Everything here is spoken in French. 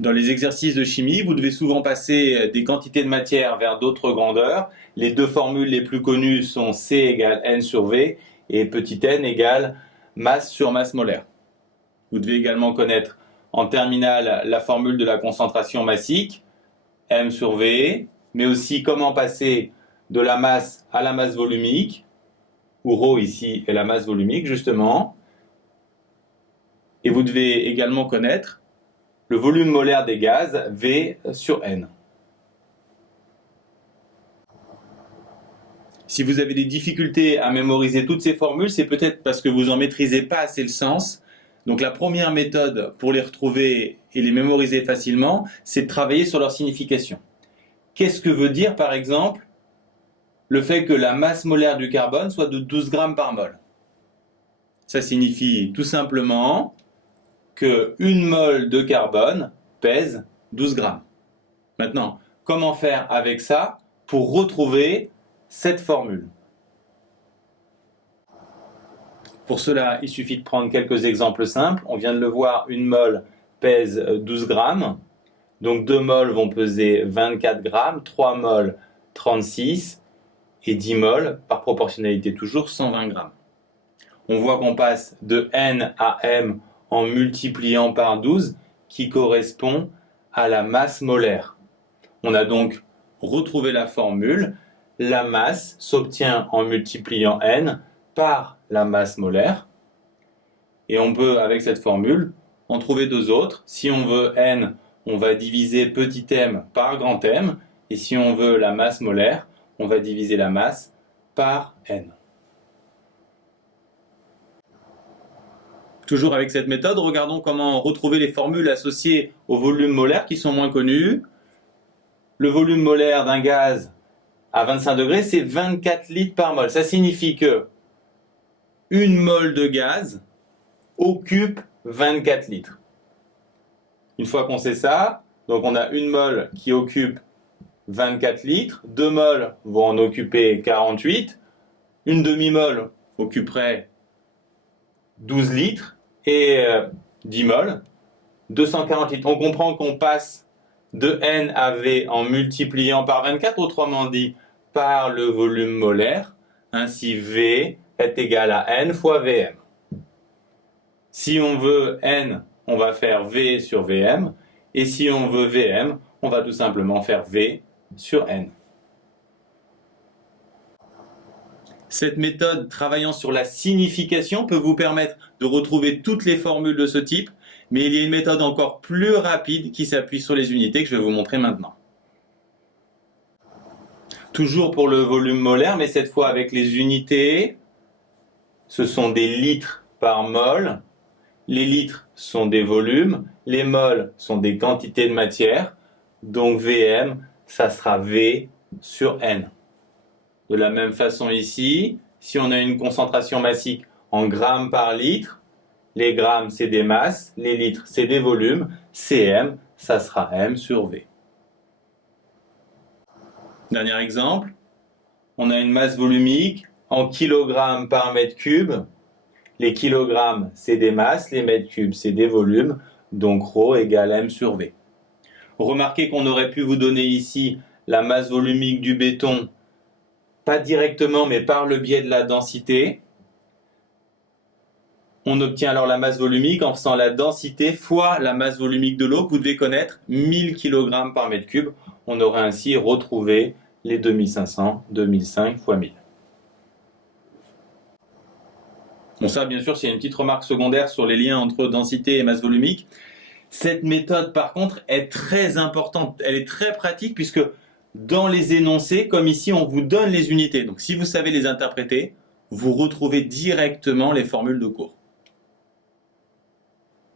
Dans les exercices de chimie, vous devez souvent passer des quantités de matière vers d'autres grandeurs. Les deux formules les plus connues sont C égale N sur V et petit n égale masse sur masse molaire. Vous devez également connaître en terminale la formule de la concentration massique, M sur V, mais aussi comment passer de la masse à la masse volumique, où ρ ici est la masse volumique justement. Et vous devez également connaître le volume molaire des gaz, V sur N. Si vous avez des difficultés à mémoriser toutes ces formules, c'est peut-être parce que vous n'en maîtrisez pas assez le sens. Donc la première méthode pour les retrouver et les mémoriser facilement, c'est de travailler sur leur signification. Qu'est-ce que veut dire par exemple le fait que la masse molaire du carbone soit de 12 grammes par mol? Ça signifie tout simplement que 1 mol de carbone pèse 12 grammes. Maintenant, comment faire avec ça pour retrouver cette formule? Pour cela, il suffit de prendre quelques exemples simples. On vient de le voir, 1 mol pèse 12 grammes. Donc 2 mols vont peser 24 grammes, 3 mols 36 et 10 mols, par proportionnalité toujours, 120 grammes. On voit qu'on passe de N à M en multipliant par 12, qui correspond à la masse molaire. On a donc retrouvé la formule. La masse s'obtient en multipliant N par la masse molaire. Et on peut, avec cette formule, en trouver deux autres. Si on veut N, on va diviser petit m par grand M. Et si on veut la masse molaire, on va diviser la masse par N. Toujours avec cette méthode, regardons comment retrouver les formules associées au volume molaire qui sont moins connues. Le volume molaire d'un gaz à 25 degrés, c'est 24 litres par mol. Ça signifie que 1 mol de gaz occupe 24 litres. Une fois qu'on sait ça, donc on a 1 mol qui occupe 24 litres, 2 mols vont en occuper 48, une demi-mol occuperait 12 litres, et 10 mols, 240 litres. On comprend qu'on passe de N à V en multipliant par 24, autrement dit par le volume molaire. Ainsi V est égal à N fois Vm. Si on veut N, on va faire V sur Vm, et si on veut Vm, on va tout simplement faire V sur N. Cette méthode travaillant sur la signification peut vous permettre de retrouver toutes les formules de ce type, mais il y a une méthode encore plus rapide qui s'appuie sur les unités que je vais vous montrer maintenant. Toujours pour le volume molaire, mais cette fois avec les unités, ce sont des litres par mol. Les litres sont des volumes, les mols sont des quantités de matière, donc Vm, ça sera V sur N. De la même façon ici, si on a une concentration massique en grammes par litre, les grammes c'est des masses, les litres c'est des volumes, Cm, ça sera M sur V. Dernier exemple, on a une masse volumique en kilogrammes par mètre cube. Les kilogrammes c'est des masses, les mètres cubes c'est des volumes, donc ρ égale M sur V. Remarquez qu'on aurait pu vous donner ici la masse volumique du béton, pas directement mais par le biais de la densité. On obtient alors la masse volumique en faisant la densité fois la masse volumique de l'eau que vous devez connaître, 1000 kg par mètre cube. On aurait ainsi retrouvé les 2500, 2005 fois 1000. Bon, ça bien sûr c'est une petite remarque secondaire sur les liens entre densité et masse volumique. Cette méthode par contre est très importante, elle est très pratique puisque dans les énoncés, comme ici, on vous donne les unités. Donc si vous savez les interpréter, vous retrouvez directement les formules de cours.